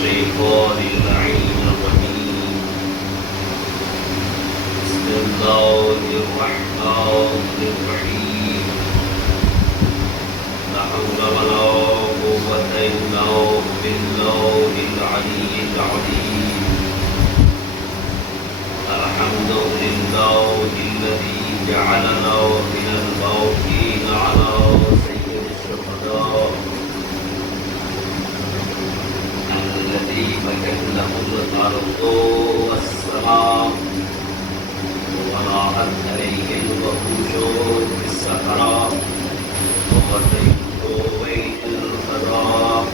الشيطان اللعين الرجيم بسم الله الرحمن الرحيم لا حول ولا قوة إلا بالله العلي العظيم الحمد لله الذي جعلنا من الباقين على سيد الشهداء الذي مكنه الأرض والسماء وراحت عليه الوحوش في الصحراء وغطيت بين الفضاء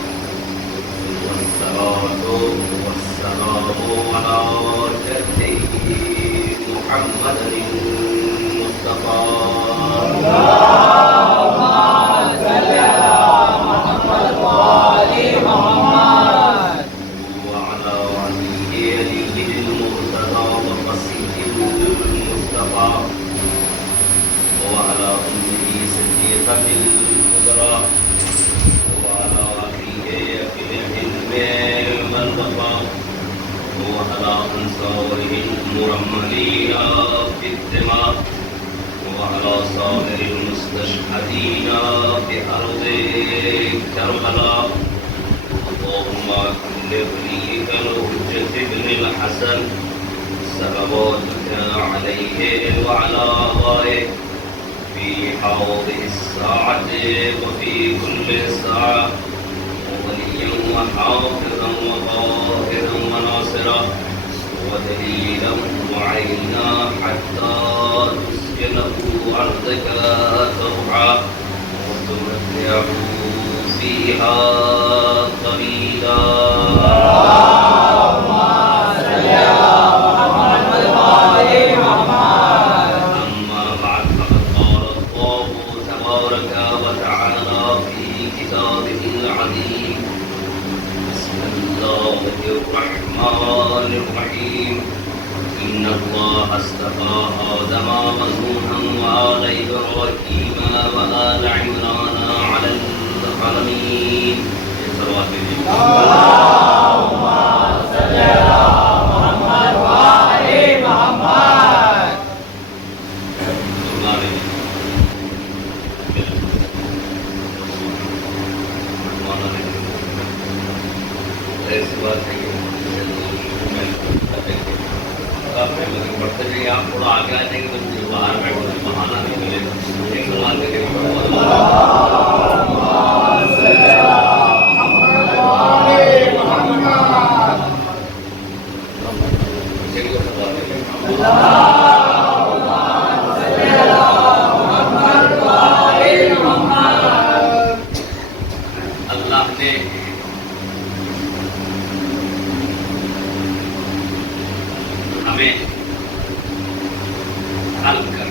والصلاة والسلام على جده محمد المصطفى اللهم صل على محمد وآل محمد وعلى آله المرتضى وقصيد المصطفى وعلى أمه صديقة الكبرى وعلى أخيه في العلم والوفاء وعلى أنصاره المرملين في الدماء وعلى صائر المستشهدين بأرض كربلاء اللهم كن لوليك الحجة بن الحسن صلواتك عليه وعلى آبائه في حوض الساعة وفي كل ساعة وليا وحافظا وظاهرا وناصرا ودليلا وعينا حتى تسكنه أرضك طوعا وتمتعه فيها طويلا اللهم صل على محمد وآل محمد أما بعد فقد قال الله تبارك وتعالى في كتابه العظيم بسم الله الرحمن الرحيم إن الله اصطفى آدم ونوحا وآل إبراهيم وآل عمران على العالمين اللهم صل على محمد وآل محمد ایسی بات ہے کہ پڑھتے جائیے آپ تھوڑا آگے آ جائیں گے تو مجھے باہر بیٹھنے کا بہانہ نہیں ملے گا ایک سوال کے لیے اللہ نے ہمیں حل کر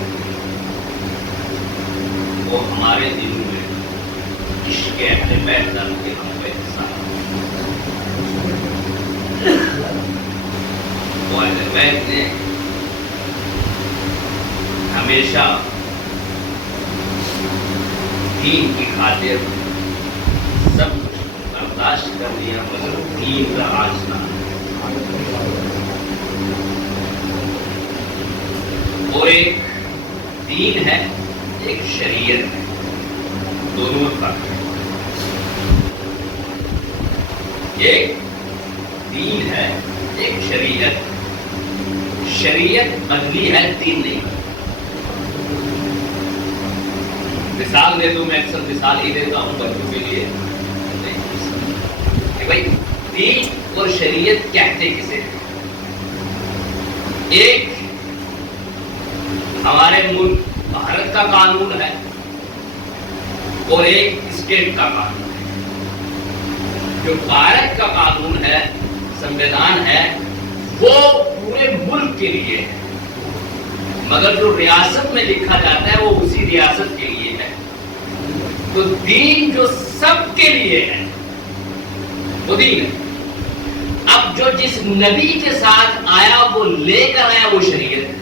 وہ ہمارے دلوں میں عشق اہل بیت ڈال کے ہم پہ وہ اہل بیت نے ہمیشہ دین کی خاطر سب کچھ برداشت کر لیا مگر دین کا آج نہ اور ایک دین ہے ایک شریعت ہے دونوں فرق ہے ایک دین ہے ایک شریعت شریعت بدلی ہے دین نہیں مثال دے دوں میں اکثر مثال ہی دیتا ہوں بچوں کے لیے کہ بھائی دین اور شریعت کہتے کسے ہیں ایک ہمارے ملک بھارت کا قانون ہے اور ایک اسٹیٹ کا قانون ہے جو بھارت کا قانون ہے سمویدھان ہے وہ پورے ملک کے لیے ہے مگر جو ریاست میں لکھا جاتا ہے وہ اسی ریاست کے لیے ہے تو دین جو سب کے لیے ہے وہ دین ہے اب جو جس نبی کے ساتھ آیا وہ لے کر آیا وہ شریعت ہے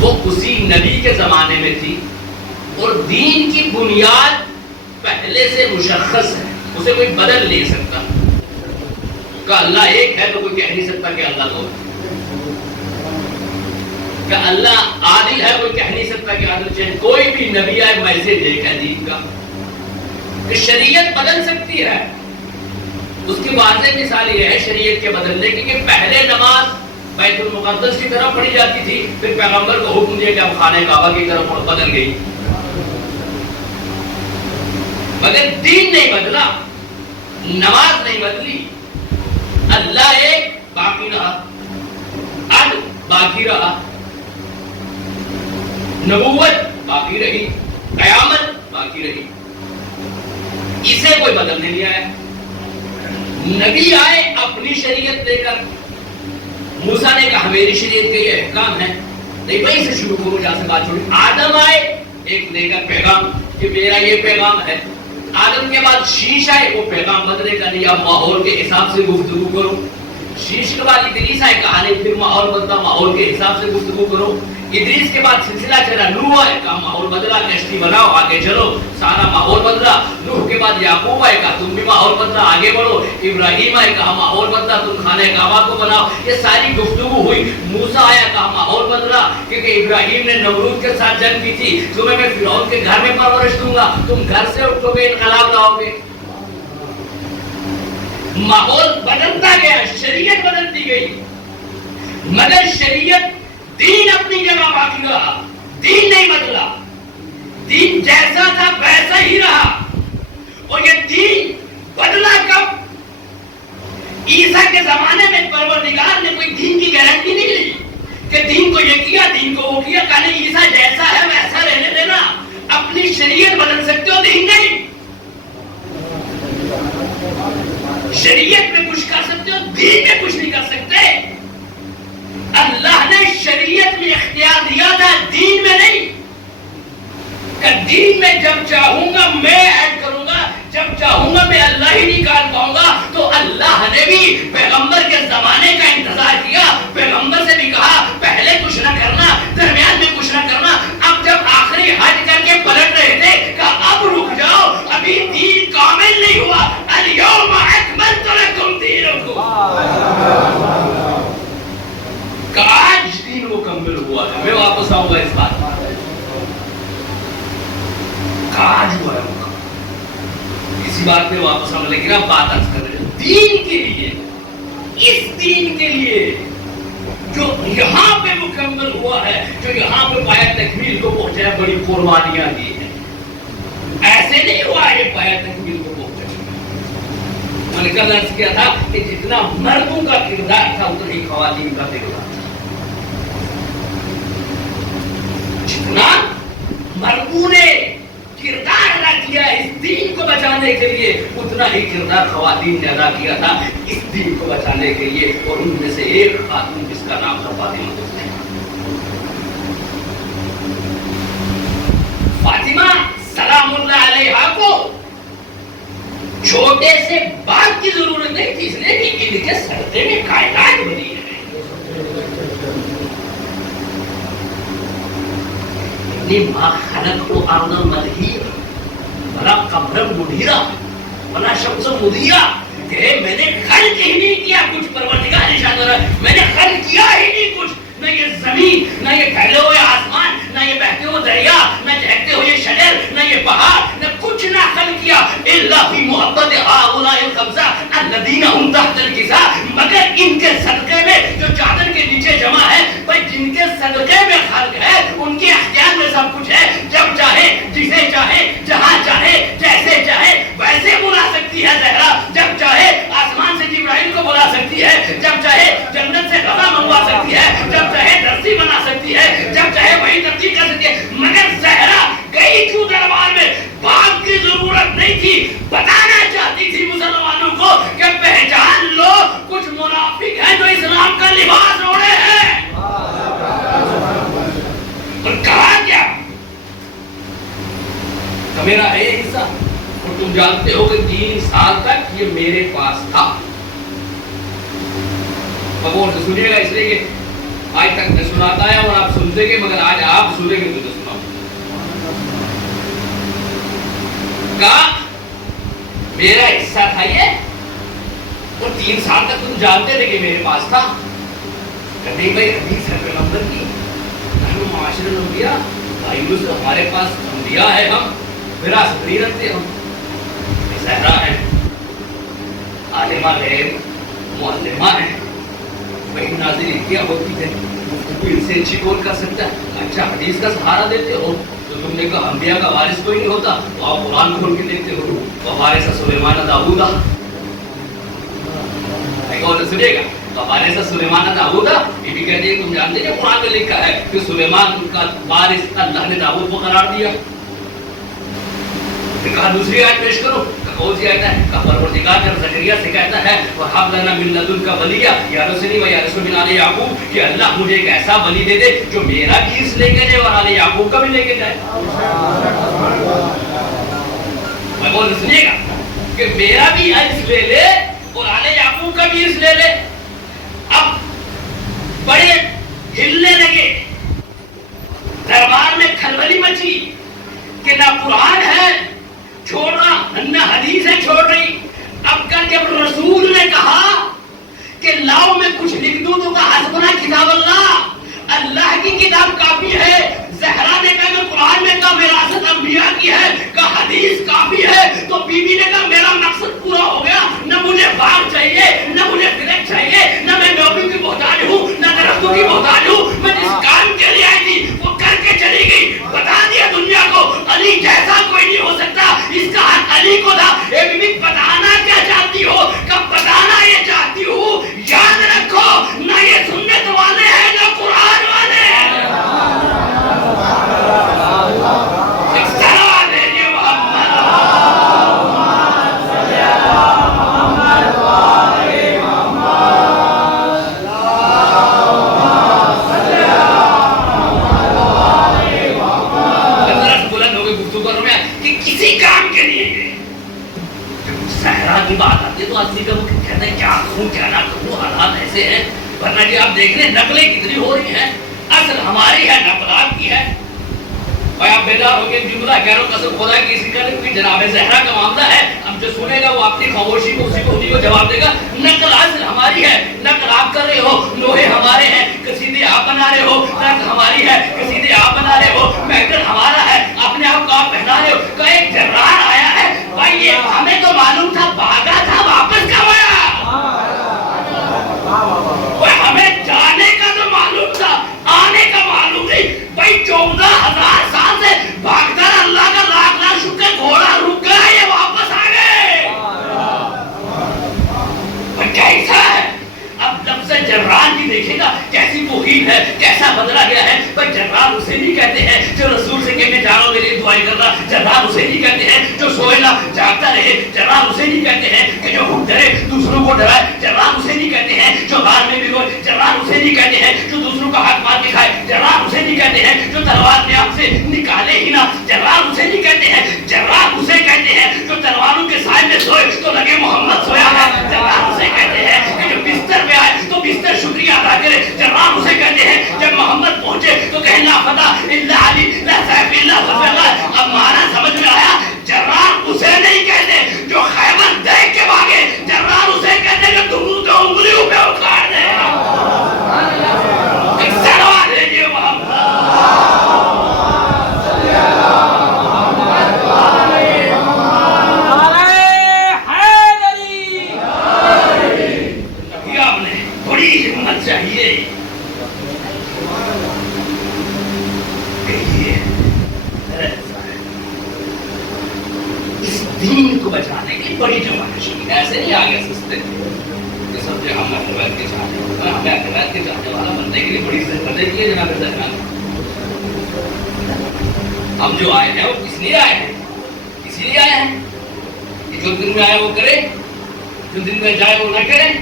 وہ اسی نبی کے زمانے میں تھی اور دین کی بنیاد پہلے سے مشخص ہے اسے کوئی بدل نہیں سکتا. کہ اللہ ایک ہے تو کوئی کہہ نہیں سکتا کہ اللہ دو ہے. کہ اللہ عادل ہے کوئی کہہ نہیں سکتا کہ عادل چاہے. کوئی بھی نبی آئے میسج ایک ہے دین کا کہ شریعت بدل سکتی ہے. اس کی واضح مثال یہ ہے شریعت کے بدلنے کی کہ پہلے نماز بیت المقدس کی طرف پڑھی جاتی تھی, پھر پیغمبر کو حکم دیا کہ اب خانہ کعبہ کی طرف بدل گئی, مگر دین نہیں بدلا, نماز نہیں بدلی. اللہ ایک باقی رہا, عدل باقی رہا, نبوت باقی رہی, قیامت باقی رہی. اسے کوئی بدل نہیں آیا. نبی آئے اپنی شریعت لے کر. موسیٰ نے کہا میری شریعت کے یہ احکام ہے, نہیں وہیں سے شروع کرو جہاں سے بات چھوڑی. آدم آئے ایک لے کر پیغام کہ میرا یہ پیغام ہے. آدم کے بعد شیش آئے, وہ پیغام بدلے کا نہیں, آپ ماحول کے حساب سے گفتگو کرو. شیش کے بعد ادریس آئے, کہا نہیں پھر ماحول بدلا, ماحول کے حساب سے گفتگو کرو. ادریس کے بعد سلسلہ چلا, نوح آئے, کہا ماحول بدلا, کشتی بناؤ آگے چلو, سارا ماحول بدلا. نوح کے بعد یعقوب آئے, کہا تم بھی ماحول بدلا آگے بڑھو. ابراہیم آئے, کہا ماحول بدلا, تم خانہ کعبہ کو بناؤ. یہ ساری گفتگو ہوئی. موسیٰ آیا, کہا ماحول بدلا کیونکہ ابراہیم نے نمرود کے ساتھ جنگ کی تھی, تمہیں میں فرعون کے گھر میں پرورش دوں گا, تم گھر سے اٹھو گے انقلاب لاؤ گے. ماحول بدلتا گیا, شریعت بدلتی گئی, مگر شریعت دین اپنی جگہ باقی رہا. دین نہیں بدلا, دین جیسا تھا ویسا ہی رہا. اور یہ دین بدلا کب؟ عیسیٰ کے زمانے میں پروردگار نے کوئی دین کی گارنٹی نہیں لی کہ دین کو یہ کیا, دین کو وہ کیا. کہا نہیں عیسیٰ جیسا ہے ویسا رہنے دینا, اپنی شریعت بدل سکتے ہو, دین نہیں. شریعت میں کچھ کر سکتے ہو, دین میں کچھ نہیں کر سکتے. اللہ نے شریعت میں اختیار دیا تھا, دین میں نہیں. کہ دین میں جب چاہوں گا میں ایڈ کروں گا, جب چاہوں گا میں اللہ ہی نکال پاؤں گا. تو اللہ نے بھی پیغمبر کے زمانے کا انتظار کیا, پیغمبر سے بھی کہا پہلے کچھ نہ کرنا, درمیان میں کچھ نہ کرنا. اب جب آخری حج کر کے پلٹ رہے تھے, کہا اب رک جاؤ, ابھی دین کامل نہیں ہوا. الیوم اکملت لکم دینکم, آج دین مکمل ہوا ہے. میں واپس آؤں گا اس بات پر. آج ہوا ہے مکمل, اسی بات میں واپس آؤں گا. لیکن اب بات آج کر رہے ہیں دین کے لیے, اس دین کے لیے جو یہاں پہ مکمل ہوا ہے, جو یہاں پہ پایا تکمیل کو پہنچا ہے, بڑی قربانیاں دی ہیں. ایسے نہیں ہوا یہ پایا تکمیل کو پہنچا. میں نے کل عرض کیا تھا کہ جتنا مردوں کا کردار تھا اتنا ہی خواتین کا کردار تھا. جتنا مردوں نے کردار ادا کیا اس دین کو بچانے کے لیے, اتنا ہی کردار خواتین نے ادا کیا تھا اس دین کو بچانے کے لیے. اور ان میں سے ایک خاتون جس کا نام تھا فاطمہ. فاطمہ سلام اللہ علیہا کو چھوٹے سے باغ کی ضرورت نہیں تھی, اس لیے کہ ان کے صدقے میں کائنات بنی ہے. ما خلقت ارضا مدحیرا ولا قمرا منیرا ولا شمسا مضیئا. کہ میں نے خلق ہی نہیں کیا کچھ, پروردگار ارشاد کر رہا ہے میں نے خلق کیا ہی نہیں کچھ. نہ یہ زمین, نہ یہ پھیلے ہوئے آسمان, نہ یہ بہتے ہوئے دریا, نہ چہکتے ہوئے شجر, نہ یہ پہاڑ, نہ کچھ نہ خلق کیا. الا فی محبت هؤلاء الخمسہ الذین هم تحت الکساء, مگر ان کے صدقے میں جو چادر کے نیچے جمع ہے, بھائی جن کے صدقے میں خلق ہے ان کے اختیار میں سب کچھ ہے. جب چاہے جسے چاہے جہاں چاہے جیسے چاہے ویسے بلا سکتی ہے زہرا. جب چاہے آسمان سے جبرائیل کو بلا سکتی ہے, جب چاہے جنت سے غذا منگوا سکتی ہے, جب چاہے درسی بنا سکتی ہے, جب چاہے وہی تبدیل کر سکتی ہے. مگر زہرا گئی کیوں دربار میں؟ باپ کی ضرورت نہیں تھی, بتانا چاہتی تھی مسلمانوں کو کہ پہچان لو کچھ منافق ہیں جو اسلام کا لباس اوڑھے ہیں. اور کہا کیا کہ میرا ہے یہ حصہ, اور تم جانتے ہو کہ 3 سال تک یہ میرے پاس تھا. غور سے سنیے گا, اس لیے کہ آج تک میں سناتا ہے اور آپ سنتے گے, مگر آج آپ سنیں گے تو سناؤں. کہا میرا حصہ تھا یہ، اور 3 سال تک تم جانتے تھے کہ میرے پاس تھا. نہیں بھائی، حدیث ہے پیغمبر کی، ہم معاشرے الانبیاء، بھائیوں سے ہمارے پاس انبیاء ہے، ہم وراثت نہیں رکھتے، ہم زہرا ہے، عالمہ ہے، معلمہ ہے. وہی ناظرین کیا ہوتی ہے، گفتگو ان سے اچھی کون کر سکتا ہے؟ اچھا حدیث کا سہارا دیتے ہو تو تم نے کہا انبیاء کا وارث کوئی نہیں ہوتا، تو آپ قرآن کھول کے دیکھتے ہو، ووارث سلیمان داؤدا. سنیے گا، وارث سلیمان داؤدا، یہ بھی کہتے ہیں تم جانتے ہیں قرآن میں لکھا ہے کہ سلیمان کا وارث اللہ نے داؤد کو قرار دیا. کہا دوسری آیت پیش کرو، کون سی آیت ہے؟ کہا پروردگار جب زکریا سے کہتا ہے وَهَبْ لَنَا مِن لَّدُنْكَ وَلِيًّا يَرِثُنِي وَيَرِثُ مِنْ آلِ يَعْقُوبَ، کہ اللہ مجھے ایک ایسا ولی دے دے جو میرا بھی اس لے کے جائے اور آل یعقوب کا بھی لے کے جائے. میں بول سنیے گا کہ میرا بھی اس لے لے اور آل یعقوب کا بھی اس لے لے. اب بڑے ہلنے لگے، دربار میں کھلبلی مچی کہ نہ قرآن ہے چھوڑ رہا، نہ حدیث ہے چھوڑ رہی. اب کر جب رسول نے کہا کہ لاؤ میں کچھ لکھ دوں تو کہا حسبنا کتاب اللہ، اللہ کی کتاب کافی ہے. زہرا نے کہا کہ قرآن میں کہا وراثت انبیاء کی ہے، کہا حدیث کافی ہے. تو بی بی نے کہا میرا مقصد پورا ہو گیا، نہ مجھے باغ چاہیے، نہ مجھے فلک چاہیے، نہ میں نوبی کی محتاج ہوں، نہ درختوں کی محتاج ہوں. میں جس کام کے لیے آئی تھی وہ کر کے چلی گئی. بتا دیا دنیا کو علی جیسا کوئی نہیں ہو سکتا، اس کا حق علی کو تھا. اے بی بی بتانا کیا چاہتی ہو؟ کب بتانا یہ چاہتی ہوں، یاد رکھو نہ یہ سنت والے ہیں نہ قرآن والے ہیں. کی بات آتی ہے تو آدمی کا وہ کہتا ہے کیا کروں کیا نہ کروں، حالات ایسے ہیں. ورنہ کہ آپ دیکھ رہے ہیں نقلیں کتنی ہو رہی ہیں، اصل ہماری ہے نقلات کی ہے. بھائی آپ بیدار ہو کے جملہ کہہ رہا ہوں قسم خدا کی، کسی کا کوئی جناب زہرا کا معاملہ ہے، اب جو سنے گا وہ اپنی خاموشی کو اسی کو انہیں کو جواب دے گا. نقل اصل ہماری ہے، نقل آپ کر رہے ہو، لوہے ہمارے ہیں، قصیدے آپ بنا رہے ہو، نقل ہماری ہے، قصیدے آپ بنا رہے ہو، محتر ہمارا ہے، اپنے آپ کو آپ پہنا رہے ہو. کہ ایک جرار آیا ہے، بھائی یہ ہمیں تو معلوم تھا بھاگا تھا واپس کب آیا؟ ہمیں جانے کا تو معلوم تھا، آنے کا معلوم نہیں. بھائی 14,000 سال سے بھاگتا اللہ کا لاکھ لاکھ شکر، گھوڑا رک گیا یہ واپس آ گئے. کیسا ہے؟ اب جب سے جرار کی دیکھے گا کیسی توہین ہے، کیسا بدلا گیا ہے. بھائی جرار اسے نہیں کہتے ہیں جو رسول سے کہنے جا رہا ہوں میرے لیے دعائیں کرنا. جرار اسے نہیں کہتے ہیں جو سوئے نہ جاگتا رہے. جرار اسے نہیں کہتے ہیں کہ جو ڈرے دوسروں کو ڈرائے. جرار اسے نہیں کہتے ہیں جو غار میں بھی روئے. جرار اسے نہیں کہتے ہیں جو دوسروں کا ہاتھ مار کے کھائے. جرار اسے نہیں کہتے ہیں جو تلوار نے آپ سے نکالے ہی نہ. جرار اسے نہیں کہتے ہیں. جرار اسے کہتے ہیں جو تلواروں کے سائے میں سوئے تو لگے محمد سویا ہے. جرار اسے کہتے ہیں کہ جو بستر میں آئے تو بستر شکریہ ادا کرے. جرار اسے کہتے ہیں جب محمد پہنچے تو کہے لا فتح الا علی لا سیف الا فتح اللہ. اب معنی سمجھ میں آیا؟ جرار اسے نہیں کہتے جو خیبر دیکھ کے بھاگے. جرار اسے کہتے جو دور کو انگلیوں پہ اکھاڑ دے. ایک سلوات لیجیے محمد. آپ نے بڑی ہمت چاہیے. اس دین کو بچانے کی بڑی جمائش کی. ایسے نہیں آگے سستے کہ سب جو ہم اہل بیت کے چاہنے والا، ہمیں اہل بیت کے چاہنے والا بننے کے لیے بڑی زحمتیں کی ہے جناب زہرا. ہم جو آئے ہیں وہ کس لیے آئے ہیں؟ اسی لیے آئے ہیں کہ جو دن میں آئے وہ کرے، جو دن میں جائے وہ نہ کرے.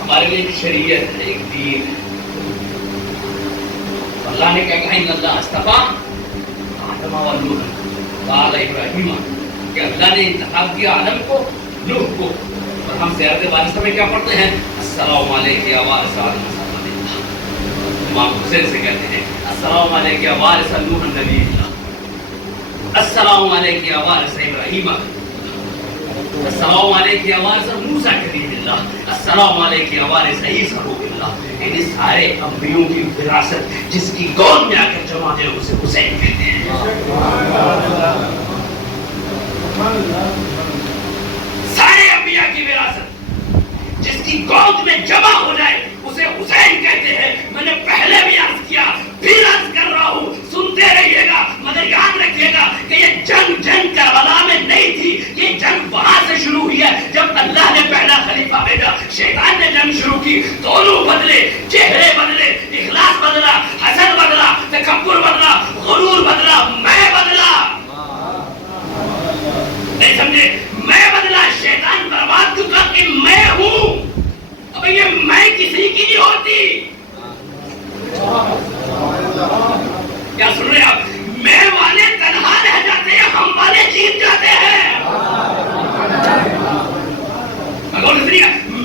ہمارے لیے ایک شریعت ہے، ایک دین ہے. اللہ نے کیا کہا ان اللہ اصطفیٰ آدم و نوح وآل ابراہیم، کہ اللہ نے انتخاب کیا آدم کو، نوح کو. اور ہم سیرت وارثہ میں کیا پڑھتے ہیں؟ السلام علیکم یا وارث آدم صلی اللہ. امام حسین سے کہتے ہیں السلام علیکم یا وارث نوح نبی اللہ، السلام علیکم یا وارث ابراہیم. السلام علیکم یا وارث موسیٰ کلیم اللہ، السلام علیکم یا وارث عیسیٰ روح اللہ. یعنی سارے انبیوں کی وراثت جس کی گود میں آ کر جمع دے اسے حسین کہتے ہیں. سارے انبیاء کی وراثت جس کی گود میں جمع ہو جائے اسے حسین کہتے ہیں. میں نے پہلے بھی عرض کیا، پھر عرض کر رہا ہوں، سنتے رہیے گا مگر یاد رکھیے گا کہ یہ جنگ کربلا میں نہیں تھی. یہ جنگ وہاں سے شروع ہوئی ہے جب اللہ نے پہلا خلیفہ بھیجا. شیطان نے جنگ شروع کی، دونوں بدلے، چہرے بدلے، اخلاص بدلا، حسد بدلا، تکبر بدلا، غرور بدلا، میں بدلا. نہیں سمجھے؟ میں بدلا. شیطان برباد چکا کہ میں ہوں. اب یہ میں کسی کی نہیں ہوتی. کیا سن رہے آپ؟ میں والے تنہا رہ جاتے ہیں، ہم والے جیت جاتے ہیں.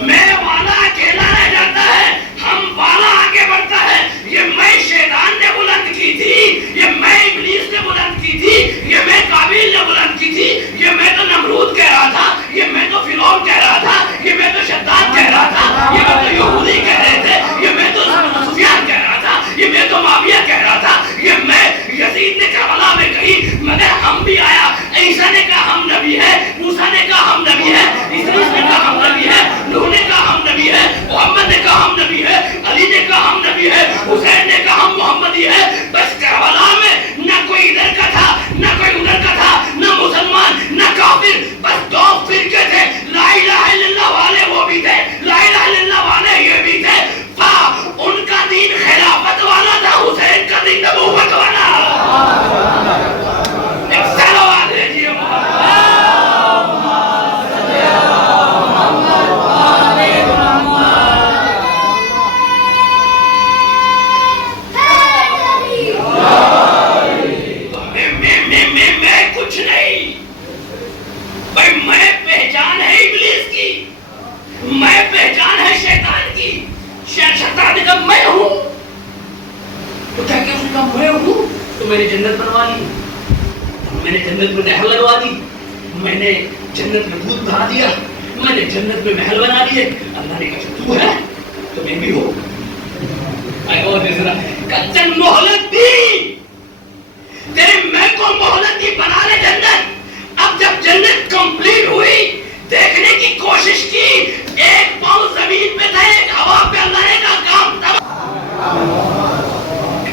میں والا اکیلا رہ جاتا ہے، ہم والا آگے بڑھتا ہے. یہ میں شیطان نے بلند کی تھی، یہ میں ابلیس نے بلند کی تھی، یہ میں قابیل نے بلند کی تھی، یہ میں تو نمرود کہہ رہا تھا، یہ میں تو فرعون کہہ رہا تھا، یہ میں تو شداد کہہ رہا تھا، یہ میں تو یہودی کہہ رہے تھے، یہ میں تو سفیان کہہ رہا تھا، یہ میں تو معاویہ کہہ رہا تھا، یہ میں یزید نے کربلا میں کہی. مگر ہم بھی آیا. عیسیٰ نے کہا ہم نبی ہے، موسیٰ نے کہا ہم نبی ہے، ادریس نے کہا ہم نبی ہے، نوح نے کہا ہم نبی ہے، محمد نے کہا ہم نبی ہے، علی نے کہا ہم نبی ہے، حسین نے کہا ہم محمدی ہے. بس کربلا میں نہ کوئی ادھر کا تھا نہ کوئی ادھر کا تھا، نہ مسلمان نہ کافر، بس دو فرقے تھے. لا الہ الا اللہ والے وہ بھی تھے، لا الہ الا اللہ والے یہ بھی تھے. ان کا دین خلافت والا تھا، حسین کا دین نبوت والا. ایک سلوات دیجیے. میں کچھ نہیں بھائی، میں پہچان ہے ابلیس کی، میں پہچان ہے شیطان کی. شیطان نے کہا میں ہوں تو کیا کہ اس نے کہا میں ہوں تو میں نے جنت بنوا لی، میں نے جنت میں نہر لگوا دی، میں نے جنت میں دودھ بہا دیا، میں نے جنت میں محل بنا دیے. اللہ نے کہا تو ہے تو میں بھی ہوں. چند مہلت دی تیرے میں کو مہلت دی، بنا لے جنت. اب جب جنت کمپلیٹ ہوئی دیکھنے کی کوشش کی، ایک پاؤں زمین پہ تھا، ایک ہوا پہ. اللہ نے کہا کام تمام.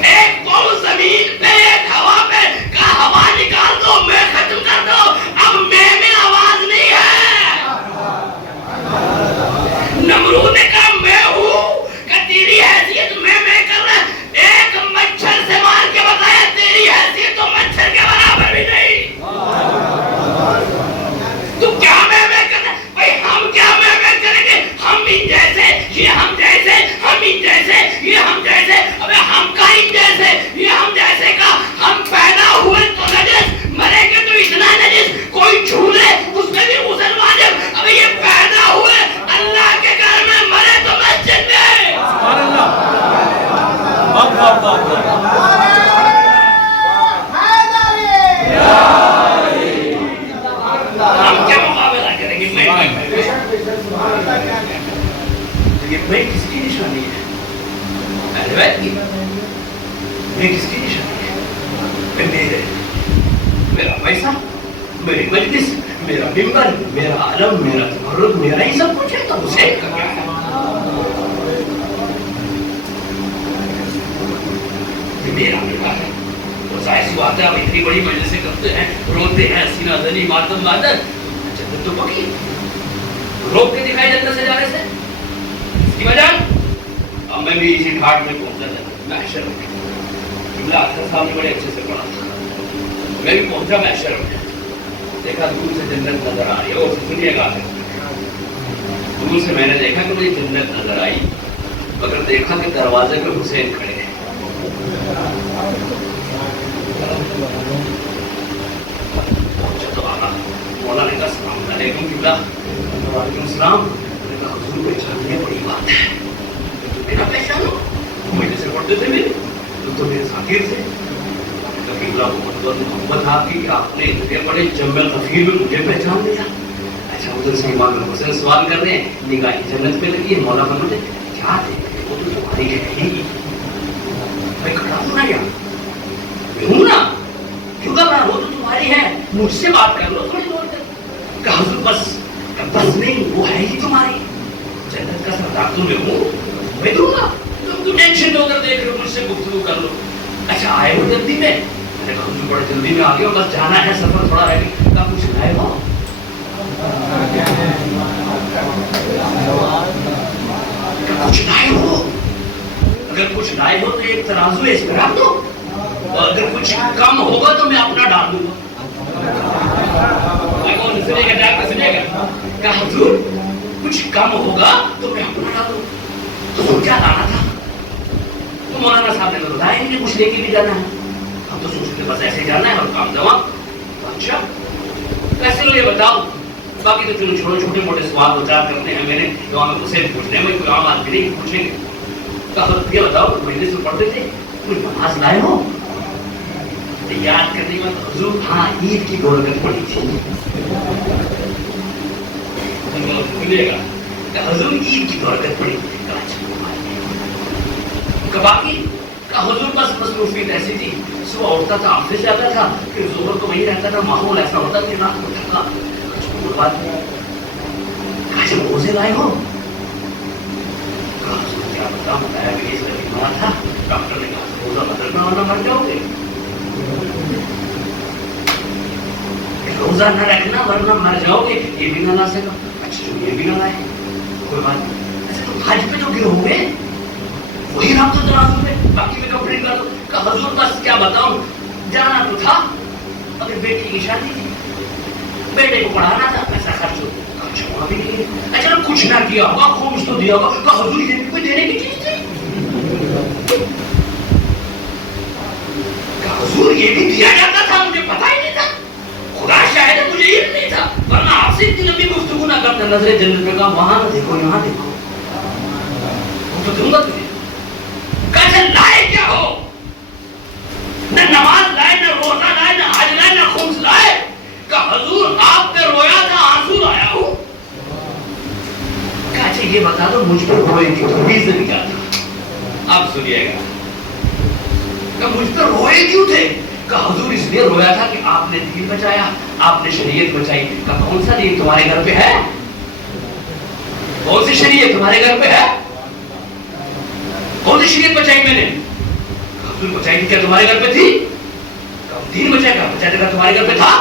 ایک پاؤں زمین پہ ایک ہوا پہ، کہا ہوا نکال دو، میں ختم کر دو. اب میں آواز نہیں ہے. نمرود نے کہا میں ہوں، کہ تیری حیثیت میں کر رہا. ایک مچھر سے مار کے بتایا تیری حیثیت تو مچھر کے برابر بھی نہیں. تو کیا میں کرنا بھائی؟ ہم کیا میں کریں گے؟ ہم ان جیسے، یہ ہم جیسے، ہم ان جیسے، یہ ہم جیسے. ابے ہم کا ان جیسے، یہ ہم جیسے کا. ہم پیدا ہوئے تو نجس، مرے گے تو اتنا نجس کوئی چھولے اس میں بھی غسل واجب. ابے یہ پیدا ہوئے اللہ کے گھر میں، مرے تو مسجد میں. سبحان اللہ. ہم کیا مقابلہ کریں گے؟ میں کس کی نشانی ہے؟ اہل بیت کی. میں کس کی نشانی ہے؟ میرا پیسہ، میری مجلس، میرا ممبر، میرا علم، میرا تمرد، میرا ہی سب کچھ ہے. تو حسین کا کیا ہے؟ یہ میرا بیٹا ہے. تو ظاہر سی بات ہے آپ اتنی بڑی مجلسیں کرتے ہیں، روتے ہیں، سینہ زنی، ماتم مادر. جنت تو پکی روک کے دکھائی جنت سے جانے سے. اس کی وجہ اب میں بھی اسی گھاٹ میں پہنچا تھا. محشر میں اکثر صاحب نے بڑے اچھے سے پڑھا تھا. میں بھی پہنچا محشر میں، دیکھا دور سے جنت نظر آ رہی ہے. اور سنیے گا دور سے میں نے دیکھا کہ مجھے جنت نظر آئی، مگر دیکھا کہ دروازے پہ حسین کھڑے ہیں. تو آنا مولا نے کہا السلام علیکم قبلہ. وعلیکم السلام. میں نے کہا حضور پہچاننے بڑی بات ہے. میرا پہچانو؟ مجھے سے پڑھتے تھے میرے تو میرے ساتھی تھے. قبلہ محمد آپ کی کہ آپ نے اتنے بڑے جم غفیر میں مجھے پہچان لیا. اچھا ادھر سے امام حسین سوال کر رہے ہیں, نگاہیں جنت پہ لگی ہے, مولا فرماتے ہیں کیا دیکھ رہے ہو, وہ تو تمہاری ہے ہی. میں کھڑا ہوں نا یہاں, ہوں نا, کیوں گھبرا, وہ تو تمہاری ہے, مجھ سے بات کر لو تھوڑی دور تک. کہا حضور بس نہیں, وہ ہے ہی تمہاری, جنت کا سردار تو میں ہوں, میں دوں گا, تم تو ٹینشن ہو کر دیکھ رہے ہو, مجھ سے گفتگو کر لو. اچھا آئے ہو جلدی میں, میں نے کہا حضور بڑے جلدی میں آ گئے ہو, بس جانا ہے, سفر تھوڑا رہ گیا. کہا کچھ لائے ہو, کچھ لائے ہو, اگر کچھ لائے ہو تو ایک ترازو ہے اس پہ رکھ دو, اور اگر کچھ کم ہوگا تو میں اپنا ڈال دوں گا. کہا حضور کچھ کم ہوگا تو میں اپنا ڈال دوں. حضور کیا لانا تھا, تو مولانا صاحب نے بتایا کہ کچھ لے کے بھی جانا ہے. ہم تو سوچتے بس ایسے جانا ہے اور کام تمام. اچھا ویسے لو یہ بتاؤ, باقی تو چلو چھوٹے موٹے سوال دو چار کرنے ہیں میرے, جو ہمیں اسے پوچھنے ہیں, کوئی عام آدمی نہیں پوچھیں گے. کہا یہ بتاؤ مہینے سے پڑھتے تھے, کوئی نماز لائے ہو, یاد کرنے میں حضور ہاں عید کی برکت پڑی تھی. حضور عید کی برکت پڑی. باقی کا حضور بس مصروفیت ایسی تھی, صبح اٹھتا تھا آفس جاتا تھا, پھر ظہر کو وہی رہتا تھا, ماحول ایسا ہوتا کہ رات کو تھکا. بات جب روزے لائے ہو, کیا بتایا کہ اس کا بیمار تھا, ڈاکٹر نے کہا روزہ بدل میں ورنہ مر جاؤ گے, روزہ نہ رکھنا ورنہ مر جاؤ گے, یہ بھی نہ لا سکا. اچھا یہ بھی نہ لائے, کوئی بات نہیں. اچھا تو حج پہ تو گرو گے, وہی رکھ دو ترازو میں, باقی میں کپڑے کر دو. کہ حضور بس کیا بتاؤں, جانا تو تھا, مگر بیٹی کی شادی تھی, بیٹے کو پڑھانا تھا, پیسہ خرچ ہو. اچھا وہاں بھی نہیں, اچھا کچھ نہ کیا ہوگا, خوش تو دیا ہوگا. کہ حضور یہ بھی کوئی دینے کی چیز تھی, کہ حضور یہ بھی دیا جاتا تھا, مجھے پتا ہی نہیں تھا, خدا شاہد ہے مجھے علم نہیں تھا, ورنہ آپ سے اتنی لمبی گفتگو نہ کرتا. نظر جنت میں کہا وہاں نہ دیکھو, یہاں دیکھو, وہ تو دوں گا تجھے. کہا لائے کیا ہو, نہ نماز لائے, نہ روزہ لائے, نہ حج لائے, نہ خمس لائے. کہ حضور آپ نے رویا تھا, آنسو لایا ہوں. کہا اچھا یہ بتا دو مجھ پر روئے تھی تو ریزن کیا تھا, آپ سنیے گا. کہ مجھ پر روئے کیوں تھے, کہ حضور اس لیے رویا تھا کہ آپ نے دین بچایا, آپ نے شریعت بچائی. کہ کون سا دین تمہارے گھر پہ ہے, کون سی شریعت تمہارے گھر پہ ہے, کون سی شریعت بچائی میں نے. حضور بچائی تھی کیا تمہارے گھر پہ تھی, دین بچایا کیا بچایا تھا تمہارے گھر پہ تھا,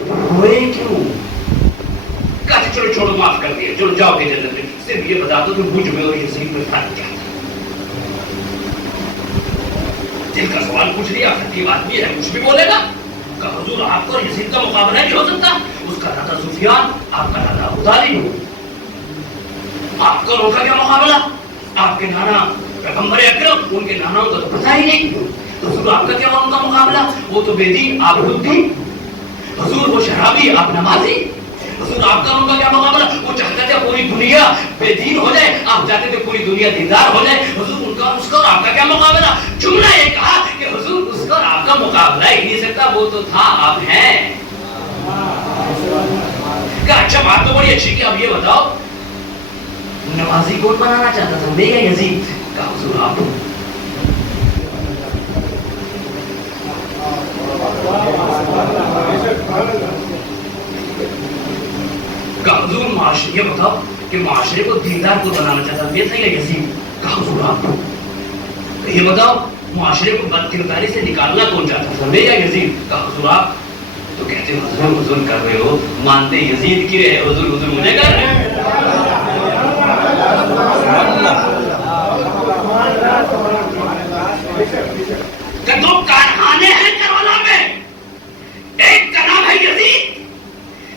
روئے کیوں. کہا چلو چھوڑو معاف کر دیا, چلو جاؤ گے جنت میں, صرف یہ بتا دو کہ مجھ میں اور یزید میں فرق کیا تھا. دل کا سوال پوچھ لیا, خطیب آدمی ہے کچھ بھی بولے گا. کہ حضور آپ کو یزید کا مقابلہ نہیں ہو سکتا, اس کا دادا سفیان, آپ کا دادا ابو طالب, آپ کا ان کا کیا مقابلہ, آپ کے نانا پیغمبر اکرم, ان کے ناناؤں کا تو پتہ ہی نہیں. حضور آپ کا کیا ان کا مقابلہ, وہ تو بے دین, آپ خود دین. حضور وہ شرابی, آپ نمازی. حضور آپ کا ان کا کیا مقابلہ, وہ چاہتے تھے پوری دنیا بے دین ہو جائے, آپ چاہتے تھے پوری دنیا دیندار ہو جائے. حضور ان کا اس کا اور آپ کا کیا مقابلہ. جملہ یہ کہا کہ حضور اس کا اور آپ کا مقابلہ ہی نہیں سکتا, وہ تو تھا, آپ ہیں. کہ اچھا بات تو بڑی اچھی کہ اب یہ بتاؤ نمازی کون بنانا چاہتا تھا, میں یا یزید. کہ حضور آپ. کہ حضور معاشرے, یہ بتاؤ کہ معاشرے کو دیندار کو بنانا چاہتا میں تھا یا یزید. کہ حضور آپ. یہ بتاؤ معاشرے کو بد کرداری سے نکالنا کون چاہتا تھا, میں یا یزید. کہ حضور آپ. تو کہتے حضور حضور کر رہے ہو, مانتے یزید کی رہے, حضور حضور مجھے کر رہے ہیں. کہ دو کارخانے ہیں کربلا میں, ایک کا نام ہے یزید,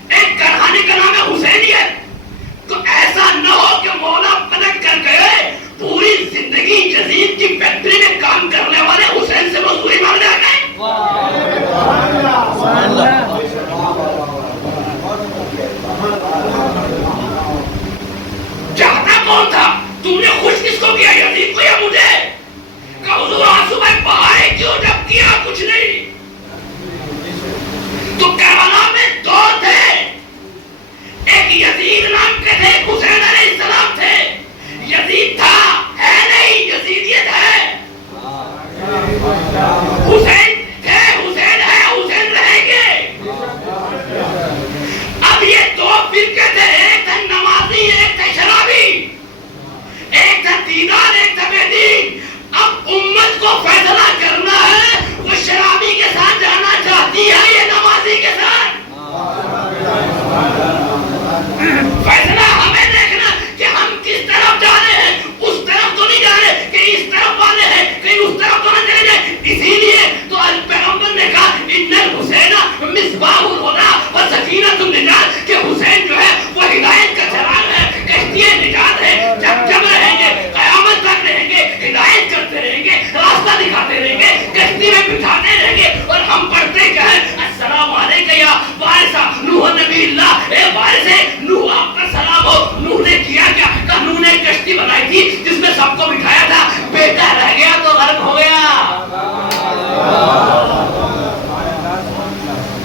ایک کارخانے کا نام ہے حسینیت. تو ایسا نہ ہو کہ مولا پلٹ کر گئے, پوری زندگی یزید کی فیکٹری میں کام کرنے والے حسین سے مزدوری مانگنے آ گئے. چاہتا کون تھا, تم نے خوش کس کو کیا, یزید کو یا مجھے. کہ حضور آنسو میں بہائے کیوں جب کیا کچھ نہیں. تو کربلا میں دو تھے, یزید نام کے تھے، حسین علیہ السلام تھے. یزید تھا، ہے نہیں، یزیدیت ہے. حسین ہے، حسین ہے، حسین رہیں گے. اب یہ دو فرقے تھے، ایک تھا نمازی، ایک تھا شرابی، ایک تھا دیندار، ایک تھا بے دین. اب امت کو فیصلہ کرنا ہے، وہ شرابی کے ساتھ جانا چاہتی ہے یا نمازی کے ساتھ. فیصلہ ہمیں دیکھنا کہ ہم کس طرف جا رہے ہیں. اس طرف تو نہیں جا رہے کہ اس طرف والے ہیں، کہیں اس طرف تو نہ چلے جائیں. اسی لیے تو پیغمبر نے کہا ان الحسین مصباح الہدی و سکینۃ النجات، کہ حسین جو ہے وہ ہدایت کا چراغ ہے، کشتی نجات ہے. جب رہیں گے، قیامت تک رہیں گے، ہدایت کرتے رہیں گے، راستہ دکھاتے رہیں گے، کشتی میں بٹھاتے رہیں گے. اور ہم پڑھتے کیا ہیں؟ السلام علیکم یا وارث نوح نبی اللہ، اے وارث نوح آپ پر سلام ہو. نوح نے کیا کیا؟ کہ نوح نے ایک کشتی بنائی تھی جس میں سب کو بٹھایا تھا، بیٹا رہ گیا تو غرق ہو گیا.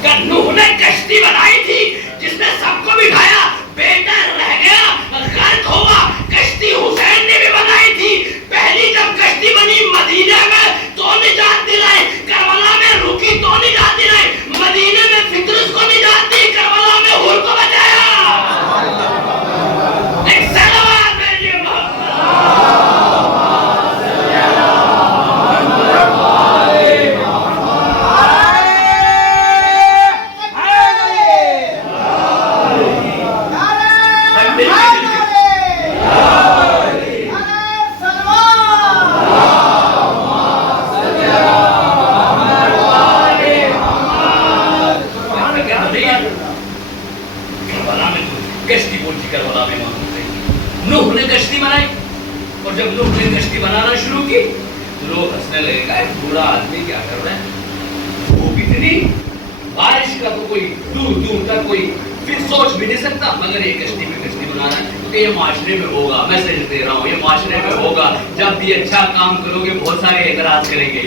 کہ نوح نے کشتی بنائی تھی جس میں سب کو بٹھایا، بیٹا رہ گیا غرق ہوا. کشتی حسین نے بھی بنائی تھی. پہلی جب کشتی بنی مدینہ میں تو نجات دلائی، کربلا میں رکی تو نجات دلائی، مدینہ میں فطرس کو نجات دی، کربلا میں حور کو بچایا. ایک سلوات بھیجیے کشتی پہنچی کربلا میں موجود رہی. نوح نے کشتی بنائی، اور جب نوح نے کشتی بنانا شروع کی تو لوگ ہنسنے لگے گا بوڑھا آدمی کیا کر رہا ہے، دھوپ اتنی، بارش کا تو کوئی دور دور تک کوئی پھر سوچ بھی نہیں سکتا، مگر یہ کشتی میں کشتی بنا رہا ہے کیونکہ یہ معاشرے میں ہوگا. میسج دے رہا ہوں، یہ معاشرے میں ہوگا. جب بھی اچھا کام کرو گے بہت سارے اعتراض کریں گے.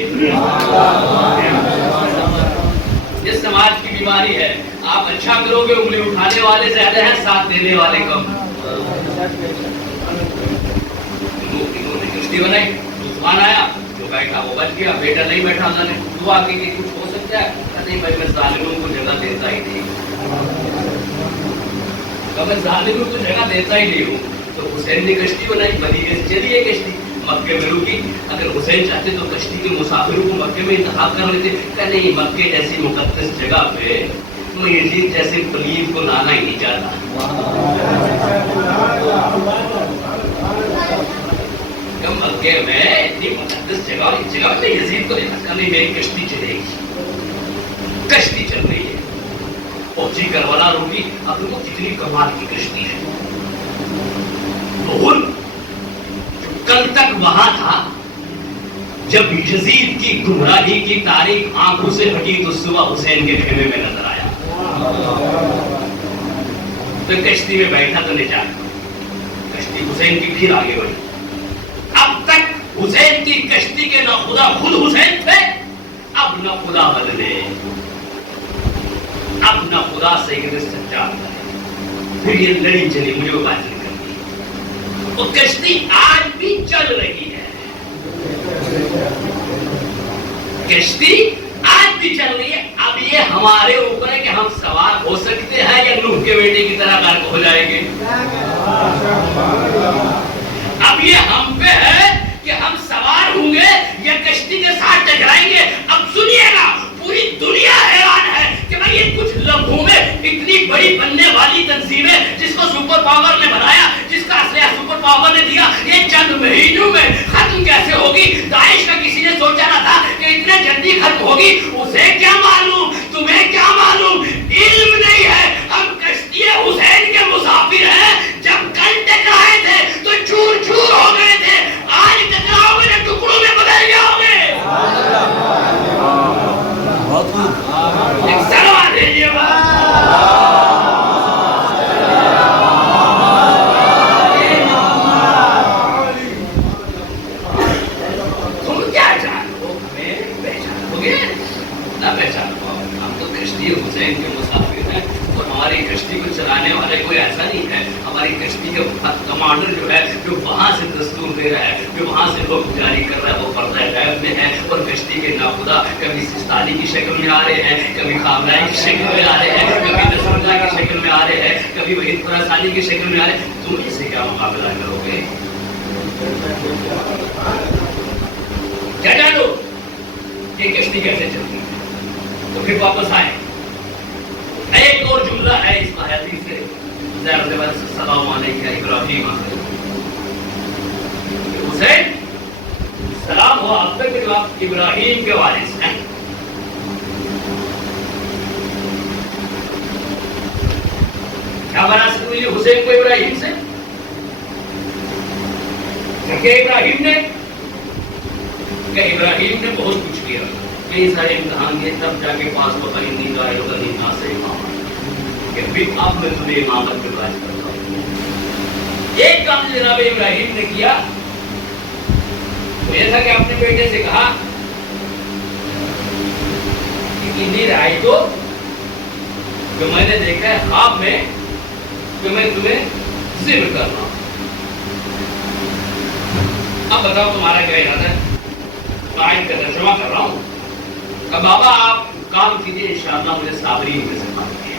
یہ سماج کی بیماری ہے. آپ اچھا کرو گے انگلی اٹھانے والے زیادہ ہیں، ساتھ دینے والے کم. انہوں نے کشتی بنائی، طوفان آیا، جو بیٹھا وہ بچ گیا، بیٹا نہیں بیٹھا. اللہ نے دعا کی کہ کچھ ہو سکتا ہے، نہیں بھائی میں ظالموں کو جگہ دیتا ہی نہیں. میں ظالموں کو جگہ دیتا ہی نہیں ہوں. تو حسین نے کشتی بنائی، مدینے سے چلی ہے کشتی، مکے میں رکی. اگر حسین چاہتے تو کشتی کے مسافروں کو مکے میں انتخاب کر لیتے کہ نہیں، مکے جیسی مقدس جگہ پہ میں یزید جیسے پلید کو لانا ہی نہیں چاہتا. کہ مکے میں اتنی مقدس جگہ اور اس جگہ میں یزید کو دیکھا کہ نہیں میری کشتی چلے گی. کشتی چل رہی ہے، پہنچی کربلا رکی. اب دیکھو کتنی کمال کی کشتی ہے. بہت کل تک وہاں تھا، جب یزید کی گمراہی کی تاریخ آنکھوں سے ہٹی تو صبح حسین کے خیمے میں نظر آیا. تو کشتی میں بیٹھا تو نجات. کشتی حسین کی پھر آگے بڑھی. اب تک حسین کی کشتی کے نہ خدا خود حسین تھے، اب نہ خدا بدلے، اب نہ خدا سید سجاد ہے. پھر یہ لڑی چلی، مجھے وہ بات نہیں کرنی. وہ کشتی آج بھی چل رہی ہے. کشتی آج بھی چل رہی ہے. اب یہ ہمارے اوپر ہے کہ ہم سوار ہو سکتے ہیں یا نوح کے بیٹے کی طرح غرق ہو جائیں گے. اب یہ ہم پہ ہے کہ ہم سوار ہوں گے یا کشتی کے ساتھ ٹکرائیں گے. اب سنیے گا، پوری دنیا حیران ہے کہ بھائی یہ کچھ لمحوں میں اتنی بڑی بننے والی تنظیمیں جس کو سپر پاور نے بنایا، جس کا اسلحہ سپر پاور نے دیا، یہ چند مہینوں میں ختم کیسے ہوگی؟ داعش کا کسی نے سوچا نہ تھا کہ اتنے جلدی ختم ہوگی. اسے کیا معلوم، تمہیں کیا معلوم، علم نہیں ہے. ہم کشتی حسین کے مسافر ہیں. جب کل ٹکرائے تھے تو چور چور ہو گئے تھے، آج ٹکراؤ گے تو ٹکڑوں میں بدل جاؤ گے. ایک سلوات دیجیے تم کیا جانو، ہمیں پہچانو گے. ہماری کشتی کے کمانڈر جو ہے جو وہاں سے دستور دے رہا ہے، جو وہاں سے حکم جاری کر رہا ہے، وہ پردہ غیب میں ہے، اور کشتی کے ناخدا کبھی سستانی کی شکل میں آ رہے ہیں، کبھی خاملائن کی شکل میں آ رہے ہیں، کبھی نصر اللہ کی شکل میں آ رہے ہیں، کبھی وحید خراسانی کی شکل میں آ رہے ہیں. تم اس سے کیا مقابلہ کرو گے؟ کیا جانو یہ کشتی کیسے چلتی ہے؟ تو پھر واپس آئے. ایک اور جملہ ہے اس حدیث سے، السلام علیکم ابراہیم. حسین سلام ہو آپ تک جو آپ ابراہیم کے وارث ہیں. کیا وراثت ہوئی حسین کو ابراہیم سے؟ کہ ابراہیم نے بہت کچھ کیا، کئی سارے امتحان دیے، تب جا کے پاس وہ پرندی کا سے امام کہ پھر اب میں تمہیں امامت میں باز کرتا ہوں. ایک کام جناب ابراہیم نے کیا وہ یہ تھا کہ اپنے بیٹے سے کہا کہ انی رائے کو جو میں نے دیکھا ہے خواب میں کہ میں تمہیں ذبح کر رہا ہوں. اب بتاؤ تمہارا کیا ارادہ ہے؟ میں آیت کا ترجمہ کر رہا ہوں کہ بابا آپ کام کیجیے، انشاءاللہ مجھے صابرین میں سے بات کیے.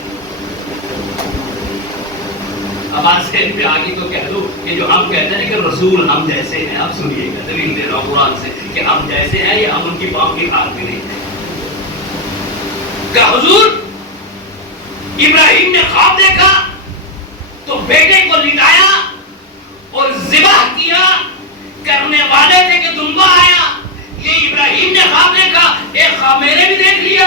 اب آج سے پہ آگے تو کہہ دو کہ جو ہم کہتے ہیں کہ رسول ہم جیسے ہیں، اب سنیے گا دلیل دے رہا ہوں قرآن سے کہ ہم جیسے ہیں، یہ ہم ان کی پاؤں کی کھال بھی نہیں ہے. کہ حضور ابراہیم نے خواب دیکھا تو بیٹے کو لٹایا اور ذبح کیا، کرنے والے تھے کہ دمبا آیا. یہ ابراہیم نے خواب دیکھا، ایک خواب میں نے بھی دیکھ لیا.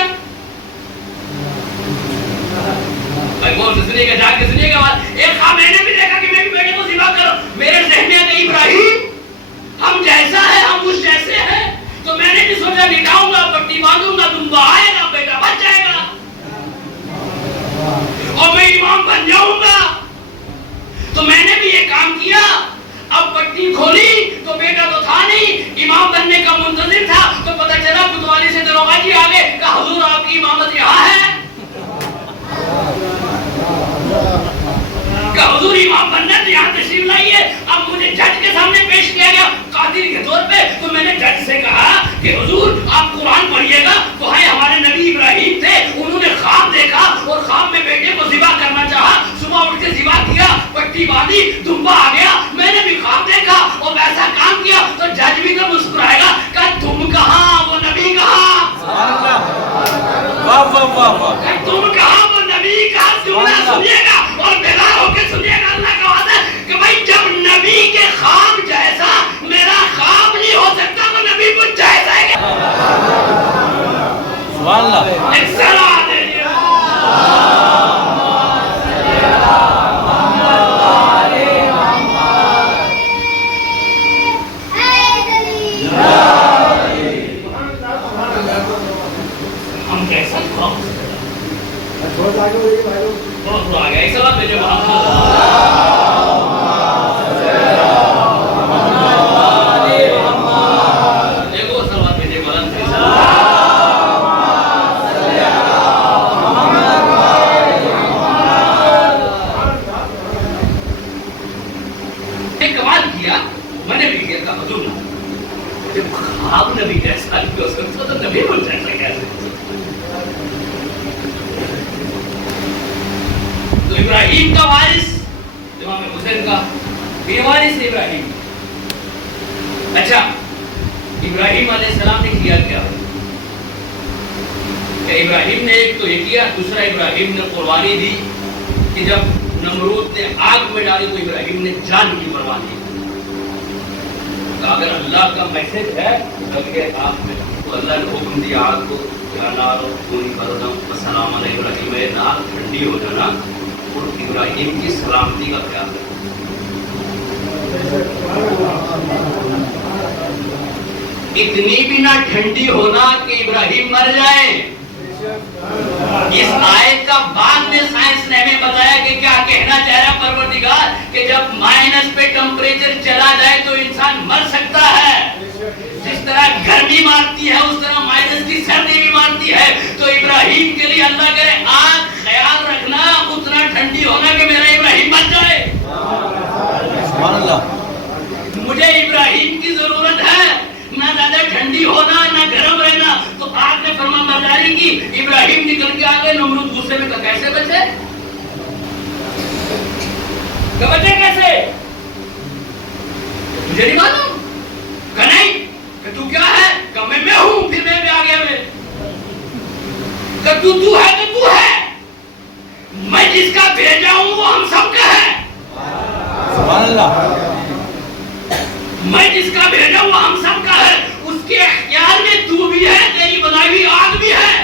سنیے گا، جا کے سنیے گا بات. ایک خواب میں نے بھی دیکھا کہ میرے بیٹے کو ذبح کرو. میرے ذہن میں کہ ابراہیم ہم جیسا ہے، ہم اس جیسے ہیں، تو میں نے بھی سوچا لٹاؤں گا، پٹی باندھوں گا، دمبا آئے گا، بیٹا بچ جائے گا اور میں امام بن جاؤں گا. تو میں نے بھی یہ کام کیا. اب پٹی کھولی تو بیٹا تو تھا نہیں، امام بننے کا منتظر تھا. تو پتہ چلا کوتوالی سے دروگا جی آگے کہ حضور آپ کی امامت یہاں ہے. کہ حضور امام بننا تو یہاں تشریف لائیے. اب مجھے جج کے سامنے پیش کیا گیا قاضی کے طور پہ. تو میں نے جج سے کہا کہ حضور آپ قرآن پڑھیے گا. وہاں ہمارے نبی ابراہیم تھے، انہوں نے خواب دیکھا اور خواب میں بیٹے کو ذبح کرنا چاہا. صبح اٹھ کے ذبح کیا، پٹی باندھی، دمبا آ گیا. میں نے بھی خواب دیکھا اور ویسا کام کیا. تو جج بھی تو مسکرائے گا کہ تم کہاں وہ نبی کہاں؟ تم کہاں وہ نبی کہاں؟ جملہ سنیے گا اور بیدار ہو کے سنیے گا. اللہ کا وعدہ ہے کہ بھائی جب نبی کے خواب جیسا میرا خواب نہیں ہو سکتا تو نبی کچھ جیسا ہے. سبحان اللہ. ایک صلاۃ دیجیے. ہم کیسا خواب بہت آگے ایک سلام بھیجے محمد. دیکھو سلام بھیجے بلند سے. ایک کمال کیا میں نے بھی کیا تھا حضور جب خواب نبی کیسا ہو سکتا تو نبی بن جائے کیسے. تو ابراہیم کا وارث امام حسین کا بے وارث ابراہیم. اچھا ابراہیم علیہ السلام نے کیا کیا؟ کہ ابراہیم نے ایک تو یہ کیا، دوسرا ابراہیم نے قربانی دی کہ جب نمرود نے آگ میں ڈالی تو ابراہیم نے جان کی قربانی. اگر اللہ کا میسج ہے بلکہ آگ میں تو اللہ نے حکم دیا آگ کو السلام علیکم ابراہیم، نار ٹھنڈی ہو جانا اور ابراہیم کی سلامتی کا خیال رکھنا. اتنی بھی نہ ٹھنڈی ہونا کہ ابراہیم مر جائیں. اس آیت کا بعد میں سائنس نے ہمیں بتایا کہ کیا کہنا چاہ رہا پروردگار کہ جب مائنس پہ ٹمپریچر چلا جائے تو انسان مر سکتا ہے. جس طرح گرمی مارتی ہے اس طرح مائنس کی سردی بھی مارتی ہے. تو ابراہیم کے لیے اللہ کرے آگ خیال رکھنا اتنا ٹھنڈی ہونا کہ میرا ابراہیم بچ جائے. کہ بچے کیسے؟ مجھے نہیں معلوم. کہ نہیں. کہ تو کیا ہے؟ کہ میں ہوں. پھر میں بھی آ گیا. میں کہ تو ہے تو تو ہے. میں جس کا بھیجا ہوں وہ ہم سب کا ہے. سبحان اللہ. میں جس کا بھیجا ہوں وہ ہم سب کا ہے. اس کے اختیار میں تو بھی ہے, تیری بنائی ہوئی آگ بھی ہے.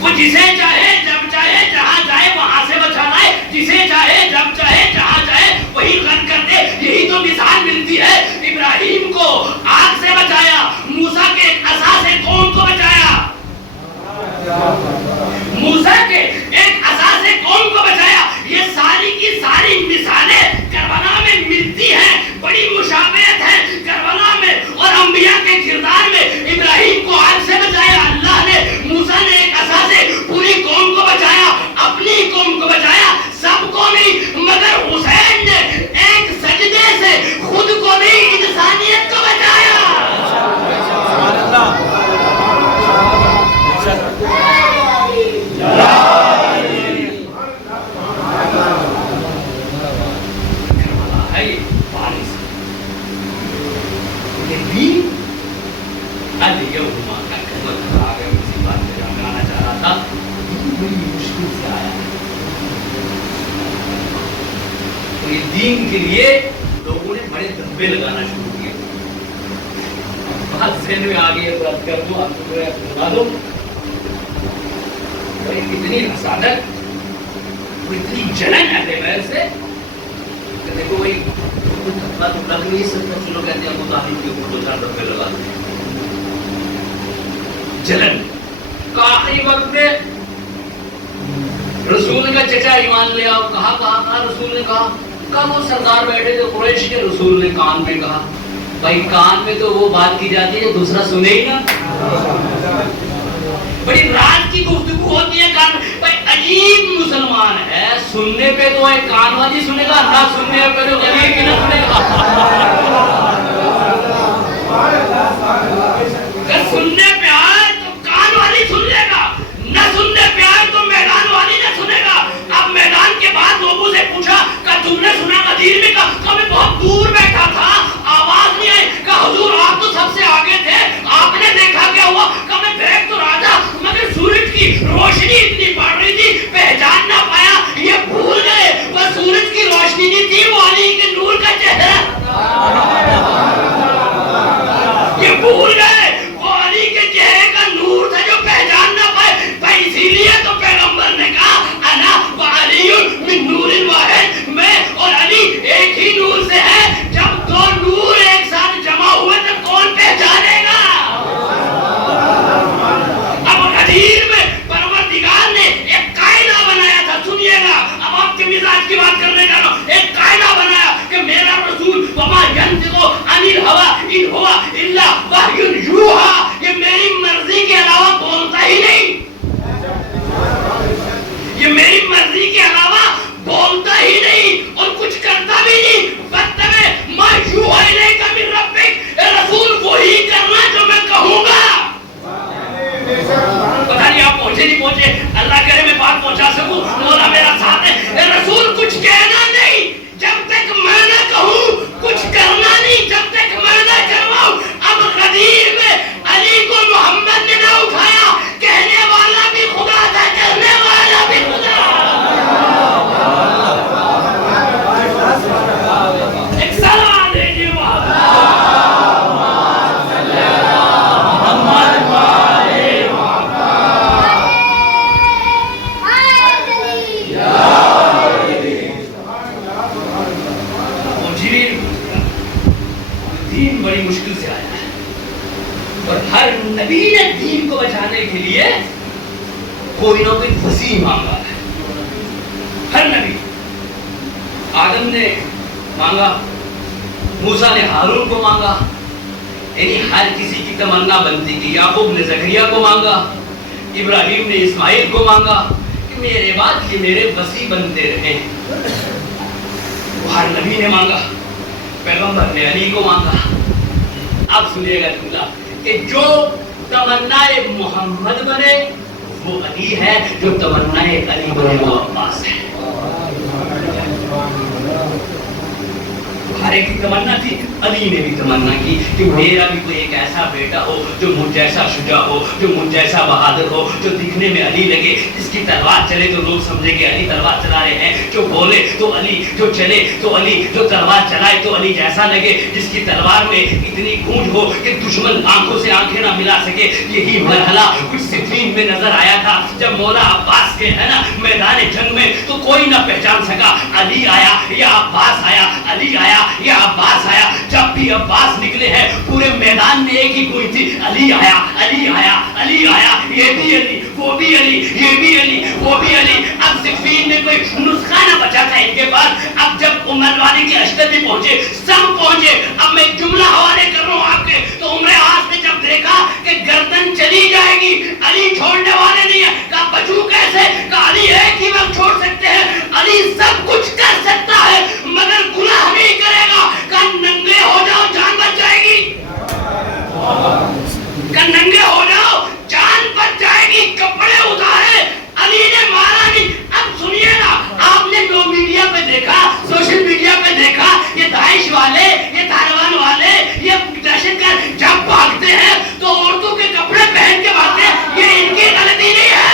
وہ جسے چاہے جب چاہے جہاں چاہے وہاں سے بچا لائے. جسے چاہے جب چاہے جہاں چاہے وہی غرق کر دے. یہی تو مثال ملتی ہے. ابراہیم کو آگ سے بچایا, موسیٰ کے ایک عصا سے قوم کو بچایا. موسیٰ کے ایک عصا سے قوم کو بچایا. یہ ساری کی ساری مثالیں کربلا میں ملتی ہیں. بڑی مشابہت ہے کربلا میں اور انبیاء کے کردار میں. ابراہیم کو آگ سے بچایا اللہ نے, موسیٰ نے ایک عصا سے پوری قوم کو بچایا, اپنی قوم کو بچایا, سب کو نہیں. مگر حسین نے ایک سجدے سے خود کو نہیں انسانیت کو بچایا. سبحان اللہ. دین کے لیے لوگوں نے بڑے دھبے لگانا شروع کیے. بات ذہن میں آ گئی ہے تو اب کر دو, آپ کو بتا دو. اتنی حسادت, اتنی جلن ہے میرے سے کہ دیکھو بھائی دھبا تو لگ نہیں سکتا. چلو کہتے ہیں ابو طالب کے اوپر 2-4 دھبے لگا دیں. جلن کا آخری وقت میں رسول کا چچا ایمان لے آؤ. کہا رسول نے کہا وہ سردار بیٹھے تھے قریش کے. رسول نے کان میں کہا بھائی کان میں تو وہ بات کی جاتی ہے جو دوسرا سنے ہی نا. بڑی رات کی گفتگو ہوتی ہے کان. بھائی عجیب مسلمان ہے, سننے پہ تو ایک کان والی سنے گا, نہ سننے پہ تو غریب کی نہ سنے گا. سننے پہ آئے تو کان والی سن لے گا, نہ سننے پہ آئے تو میدان والی نہ سنے گا. اب میدان کے بعد لوگوں سے پوچھا کہ تم نے سنا غدیر میں؟ کہ میں بہت دور بیٹھا تھا, آواز نہیں آئی. کہ حضور آپ تو سب سے آگے تھے, آپ نے دیکھا کیا ہوا؟ کہ میں دیکھ تو رہا تھا مگر سورج کی روشنی اتنی پڑ رہی تھی پہچان نہ پایا. یہ بھول گئے وہ سورج کی روشنی نہیں تھی, وہ علی کے نور کا چہرہ. یہ بھول گئے وہ علی کے چہرے کا نور تھا جو پہچان نہ پائے. بھائی اسی لیے تو پیغمبر نے کہا انا و علی من نور واحد, میں اور علی ایک ہی نور سے ہے. جب دو نور ایک ساتھ جمع ہوئے تو کون پہچانے گا؟ اب غدیر میں پروردگار نے ایک قاعدہ بنایا تھا. سنیے گا, اب آپ کے مزاج کی بات کرنے کا نا. ایک قاعدہ بنایا کہ میرا رسول وما ينطق عن الهوى ان هو الا وحی یوحی, یہ میری مرضی کے علاوہ بولتا ہی نہیں. یہ میری مرضی کے علاوہ بولتا ہی نہیں اور کچھ کرتا بھی نہیں. فاتبع ما یوحی الیک من ربک, رسول وہی کرنا جو میں کہوں گا. پتہ نہیں آپ پہنچے نہیں پہنچے, اللہ کرے میں بات پہنچا سکوں. مولا میرا ساتھ ہے. رسول کچھ کہنا نہیں جب تک میں نہ کہوں, کچھ کرنا نہیں جب تک میں نہ کرواؤں. اب غدیر میں علی کو محمد نے نہ اٹھایا, کہنے والا بھی خدا تھا, کرنے والا بھی خدا. ایک سلام دیجیے دین بڑی مشکل سے آیا ہے اور ہر نبی نے دین کو بچانے کے لیے کوئی نہ کوئی وسیع مانگا ہے. ہر نبی, آدم نے مانگا, موسیٰ نے ہارون کو مانگا, یعنی ہر کسی کی تمنا بنتی تھی. یعقوب نے زکریا کو مانگا, ابراہیم نے اسماعیل کو مانگا کہ میرے بعد یہ میرے وسیع بنتے رہیں. وہ ہر نبی نے مانگا. پیغمبر نے علی کو مانگا. اب سنیے گا جملہ کہ جو تمنا محمد بنے وہ علی ہے, جو تمنا علی بنے وہ عباس ہے. ہر ایک کی تمنا تھی. علی نے بھی تمنا کی کہ میرا بھی کوئی ایک ایسا بیٹا ہو جو مجھ جیسا شجاع ہو, جو مجھ جیسا بہادر ہو, جو دکھنے میں علی لگے, جس کی تلوار چلے تو لوگ سمجھے کہ علی تلوار چلا رہے ہیں, جو بولے تو علی, جو چلے تو علی, جو تلوار چلائے تو علی جیسا لگے, جس کی تلوار میں اتنی گونج ہو کہ دشمن آنکھوں سے آنکھیں نہ ملا سکے. یہی مرحلہ کچھ صفین میں نظر آیا تھا جب مولا عباس کے ہے نا میدان جنگ میں تو کوئی نہ پہچان سکا علی آیا یا عباس آیا, علی آیا یا عباس آیا. جب بھی عباس نکلے ہیں پورے میدان میں ایک ہی کوئی تھی, علی آیا, علی آیا, علی آیا, یہ بھی علی, وہ بھی علی, یہ بھی علی, وہ بھی علی. اب صفین میں کوئی نسخہ نہ بچا تھا ان کے پاس. اب جب عمر والی کے اشتر بھی پہنچے, سب پہنچے. اب میں جملہ حوالے کر رہا ہوں آپ کے, تو عمر آس نے جب دیکھا کہ گردن چلی جائے گی, علی چھوڑنے والے نہیں ہیں, کہا بچوں کیسے, کہا علی ایک ہی وقت چھوڑ سکتے ہیں, علی سب کچھ کر سکتا ہے مگر گناہ نہیں کرے گا. کہا ننگے ہو جاؤ جان بچ جائے گی, کہا ننگے ہو جاؤ جان بچ جائے گی. کپڑے اتارے, علی نے مارا نہیں. اب سنیے نا, آپ نے جو میڈیا پہ دیکھا, سوشل میڈیا پہ دیکھا, یہ داعش والے, یہ طالبان والے, یہ دہشت گرد جب بھاگتے ہیں تو عورتوں کے کپڑے پہن کے بھاگتے ہیں. یہ ان کی غلطی نہیں ہے,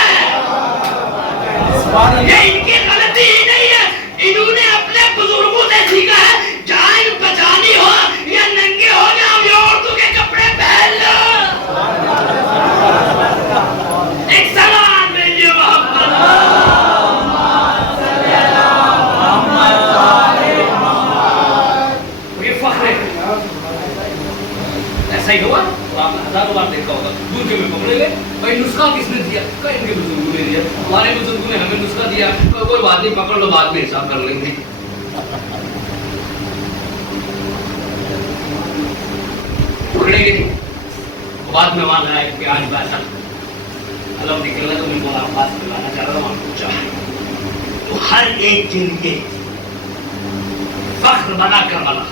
یہ ان کی غلطی ہی نہیں ہے. انہوں نے اپنے بزرگوں سے سیکھا ہے, جان بچانی ہو یا ننگے ہو جاؤ, یہ عورتوں کے کپڑے پہن لو. ایک سلام بھیجیے محمد, یہ فخر ہے. ایسا ہی ہوا تو آپ نے ہزاروں بار دیکھا ہوگا, دور کے میں پکڑے گئے, بھائی نسخہ کس نے دیا, کہ ان کے بزرگوں نے دیا, ہمارے بزرگوں نے ہمیں نسخہ دیا, کوئی بات نہیں پکڑ لو, بعد میں حساب کر لیں گے. پکڑے گے نہیں, بعد میں وہاں لگائے کہ آج باسا علم نکل گیا تو میں بولا عباس ملانا چاہ رہا ہوں, وہاں پہنچا. تو ہر ایک کے لیے فخر بنا کربلا.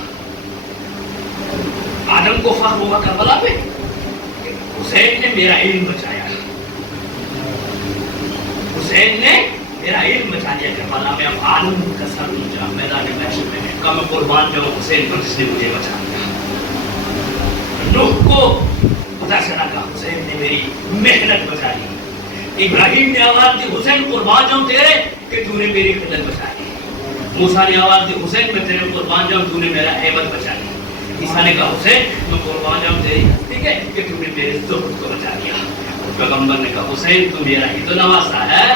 آدم کو فخر ہوا کربلا پہ, حسین نے میرا علم بچایا, حسین نے میرا علم بچا دیا کربلا میں. اب آدم کا سر نیچا میدان محشر میں, کہا میں قربان جاؤں حسین پر جس نے مجھے بچا دیا. نوح کو پتا چلا کہ حسین نے میری محنت بچائی. ابراہیم نے آواز دی, حسین قربان جاؤں تیرے کہ تو نے میری خدمت بچائی. موسیٰ نے آواز دی, حسین میں تیرے قربان جاؤں تو نے میرا عیبت بچائی. عیسیٰ نے کہا حسین میں قربان جاؤں تیری ہستی ہے کہ تو نے میرے زہد کو بچا دیا. پیغمبر نے کہا حسین تو میرا ہی تو نواسا ہے,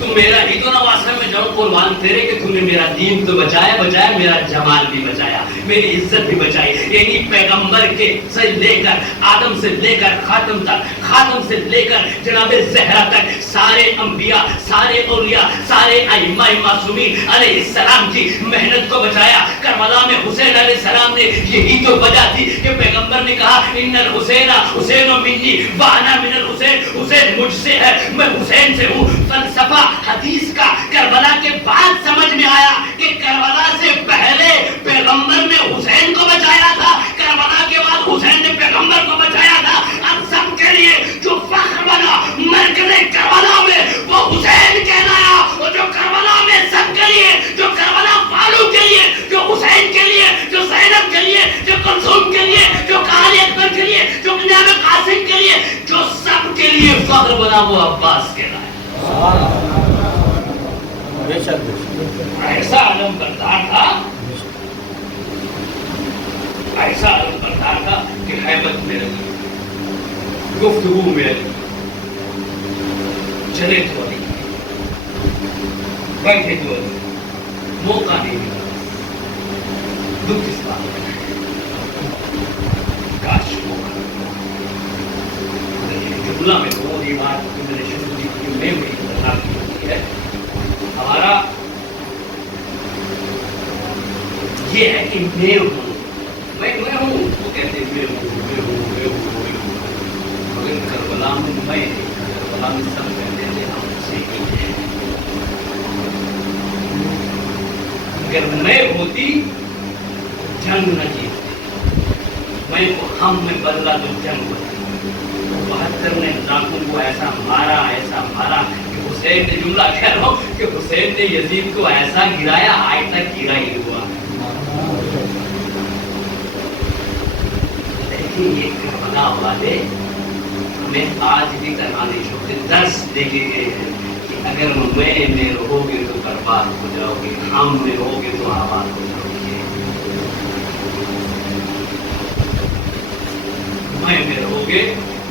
تو میرا ہی تو نواسا, میں جاؤں قربان تیرے کہ تو نے میرا دین تو بچایا, بچایا میرا جمال بھی بچایا, میری عزت بھی بچائی. یعنی پیغمبر کے سے لے کر آدم سے لے کر خاتم تک, خاتم سے لے کر جناب زہرا تک, سارے انبیاء, سارے اولیاء, سارے ائمہ معصومین علیہ السلام کی محنت کو بچایا. کربلا میں حسین علیہ السلام نے یہی تو وجہ تھی کہ پیغمبر نے کہا ان الحسین حسین منی وانا من الحسین, حسین مجھ سے ہے, میں حسین سے ہوں. فلسفہ حدیث کا کربلا کے بعد سمجھ میں آیا کہ کربلا سے پہلے پیغمبر نے حسین کو بچایا تھا, کربلا کے بعد حسین نے پیغمبر کو بچایا تھا. اب سب کے لیے جو فخر بنا مرکز کربلا میں وہ حسین کہلایا, اور جو کربلا میں سب کے لیے, جو کربلا والوں کے لیے, جو حسین کے لیے, جو زینب کے لیے, جو کلثوم کے لیے, جو قاضی اکبر کے لیے, جو جناب قاسم کے لیے, جو سب کے لیے فخر بنا وہ عباس کہلایا. ایسا علم بردار تھا, ایسا علم بردار تھا کہ حیبت میں لگی, گفتگو میں لگی, چلے تو علی, بیٹھے تو علی, موقع نہیں ملا. دکھ اس بات میں کاش موقع جملہ میں وہ بات جو میں نے شروع کی کہ میں میری بردار کی ہوتی ہے. ہمارا یہ ہے کہ میں ہوں, میں ہوں, وہ کہتے ہیں میں ہوں, مگر کربلا میں میں نہیں, کربلا میں سب کہتے ہیں ہم سے ہی ہیں. اگر میں ہوتی جنگ نہ جیتتی, میں کو ہم میں بدلا تو جنگ ہوتی. 72 نے لاکھوں کو ایسا مارا کہ حسین نے جملہ کہہ رہا ہوں کہ حسین نے یزید کو ایسا گرایا آج تک گرا ہی ہوا. لیکن یہ کربلا والے ہمیں آج بھی کرانے چھوڑتے درس دے کے گئے ہیں کہ اگر میں رہو گے تو برباد ہو جاؤ گے, ہم میں رہو گے تو آباد ہو جاؤ گے. میں رہو گے,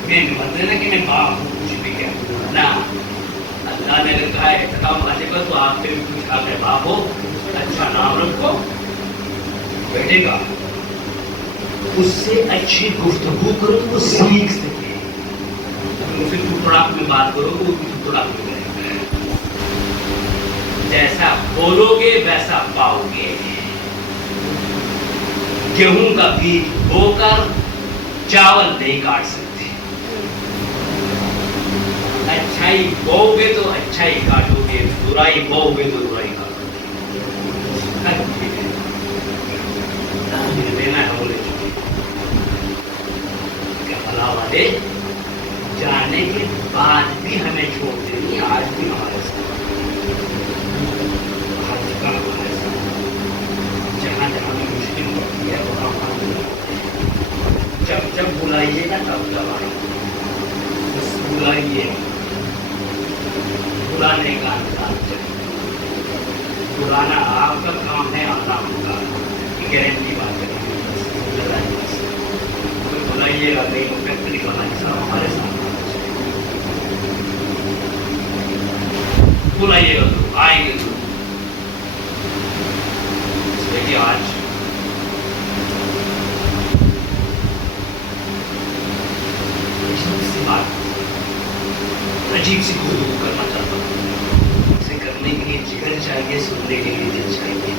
میں مت لینا کہ میں باپ ہوں کچھ بھی کہہ دوں نا. اللہ نے کہا ہے احترام آنے کا تو آپ پہ بھی کچھ کہا ہے باپ ہو, اچھا نام رکھو, بیٹے گا اس سے اچھی گفتگو کرو تو وہ سیکھ سکے. پھر ٹکڑاک میں بات کرو وہ ٹکڑاک میں کرے گا. جیسا بولو گے ویسا پاؤ گے. گیہوں کا بیج بو کر چاول نہیں کاٹ سکتے. اچھائی بو گے تو اچھائی کاٹو گے, برائی بو گے تو برائی کاٹو گے. دینا ہے بولے کربلا والے جانے کے بعد بھی ہمیں چھوڑ دیں, آج بھی ہمارے ساتھ, ہر جگہ ہمارے ساتھ, جہاں جہاں میں مشکل ہوتی ہے وہاں جب بلائیے گا تب تب آئیں. بس بلائیے, بلانے کا انداز چاہیے. بلانا آپ کا کام ہے, آنا ہوگا, گارنٹی بات ہے. بلائیے گا نہیں فیکٹری کا حصہ ہمارے ساتھ بلائیے گا تو آئیں گے. تو دیکھیے آج عجیب سی گفتگو کرنا چاہتا ہوں. اسے کرنے کے لیے جگر چاہیے, سننے کے لیے دل چاہیے.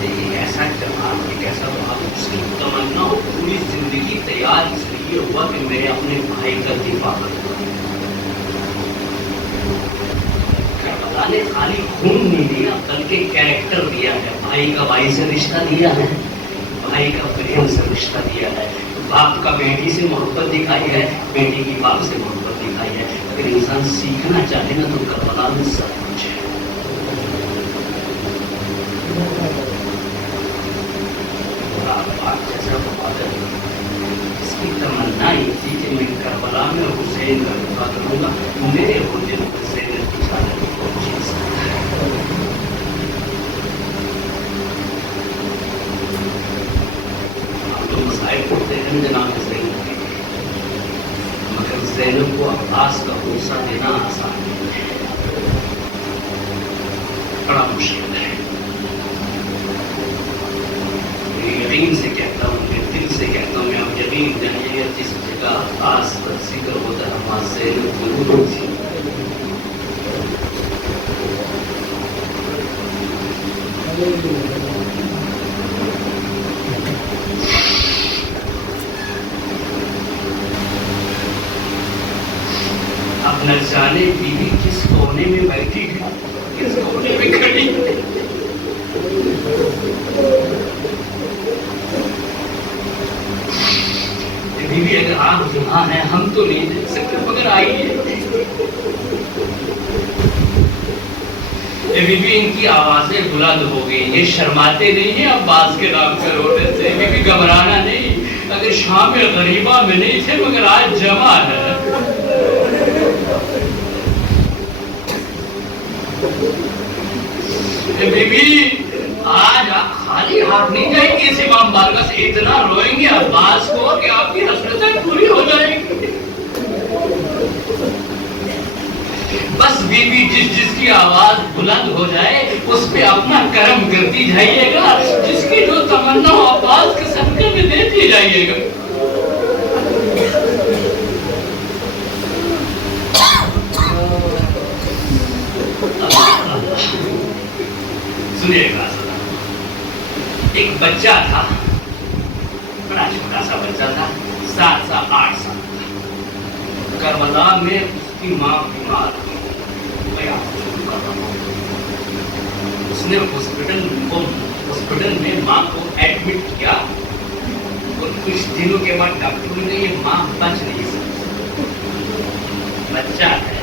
ایک ایسا جماعت, ایک ایسا بات, اس کی تمنا ہو پوری زندگی تیار اس لیے ہوا کہ میں اپنے بھائی کا دفاع کروں. کربلا نے خالی خون نہیں دیا بلکہ کیریکٹر دیا ہے. بھائی کا بھائی سے رشتہ دیا ہے, بھائی کا بہن سے رشتہ دیا ہے, باپ کا بیٹی سے محبت دکھائی ہے, بیٹی کی باپ سے محبت دکھائی ہے. اگر انسان سیکھنا چاہے نا تو کربلا میں سب کچھ ہے. اس کی تمنا یہ تھی کہ میں کربلا میں حسین کا دفاع کروں گا. میرے ہوتے حسین نے پوچھا ہم تو مسائل پڑھتے ہیں جناب زینب کے, مگر زینب کو عباس کا غصہ دینا آسان نہیں ہے, بڑا مشکل ہے. یقین سے کہتا ہوں, میں دل سے کہتا ہوں, میں آپ یقین جانیے گا جس جگہ آس پر ذکر ہوتا ہے وہاں زینب ضرور ہوتی. اب نہ جانے بیوی کس کونے میں بیٹھی ہے, کس کونے میں کھڑی ہے. بیوی اگر آپ یہاں ہیں ہم تو نہیں دیکھ سکتے مگر آئیے. بیوی ان کی آوازیں بلند ہو گئی, یہ شرماتے نہیں ہیں عباس کے نام کر ہونے سے. بیوی گھبرانا نہیں, اگر شام غریبہ میں نہیں تھے مگر آج جمع ہے. بیوی آج آپ خالی ہاتھ نہیں جائیں گے اس امام بارگاہ سے, اتنا روئیں گے عباس کو کہ آپ کی حسرتیں پوری ہو جائیں گی. بس بیوی جس کی آواز بلند ہو جائے اس پہ اپنا کرم کرتی جائیے گا, جس کی جو تمنا ہو عباس کے صدقے میں دیتی جائیے گا. سنیے گا, ایک بچہ تھا, بڑا چھوٹا سا بچہ تھا, 7 سال 8 سال کا. کربلا میں اس کی ماں بیمار ہوئی. میں آپ کو شروع کر رہا ہوں, اس نے ہاسپٹل میں ماں کو ایڈمٹ کیا اور کچھ دنوں کے بعد ڈاکٹر نے یہ ماں بچ نہیں سکتی, بچہ ہے,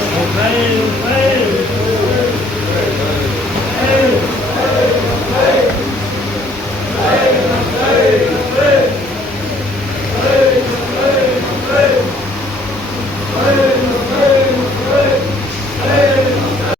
Hey, hey.